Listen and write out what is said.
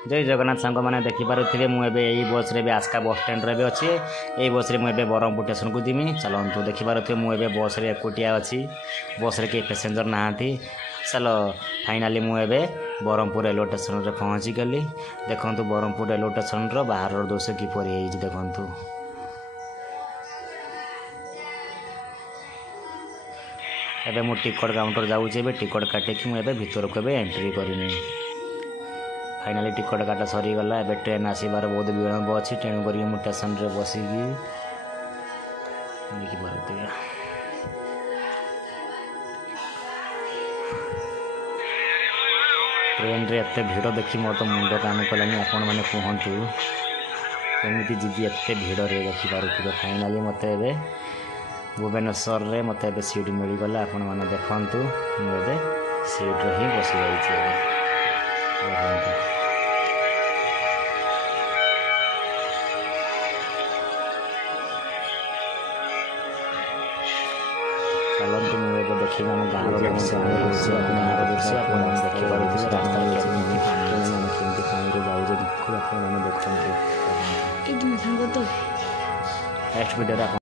जय जगन्नाथ सांग मैंने देखिपे मुझे यही बस रे आस्का बस स्टैंड रे अच्छी यही बस मुझे ब्रह्मपुर स्टेशन को जीमी चलतु देखिपे मुझे बस रे एकुटिया अच्छी बस रे कई पैसेंजर नहांती चलो फाइनाली मुझे ब्रह्मपुर रेलवे स्टेशन रे पहुँची गली देखु ब्रह्मपुर रेलवे स्टेशन बाहर दृश्य किपर देखु एबे मु टिकट काउंटर जाऊँचे टिकट काटिकी मुझे भीतर को एंट्री करनी फाइनाली टिकट काटा सरीगला एबे ट्रेन आसबार बहुत विलम्ब अच्छी तेणुक मु स्टेशन रे बसिकी देखिए ट्रेन रे एत भिड़ देखी मोर तो मुंड काम कलानी आपण मैंने कहतु कमी जी एत भिड़ रे देखिपे फाइनाली मत भुवनेश्वर रे मत सीट मिलगला आपण मैंने देखु मुझे सीट रे ही बसी जाइए चलतु मुझे देखिए आम गाँव दृश्य गाँव दृश्य देखिपे रास्ता केमती पानी जाऊे देखते देखते नेक्स्ट वीडियो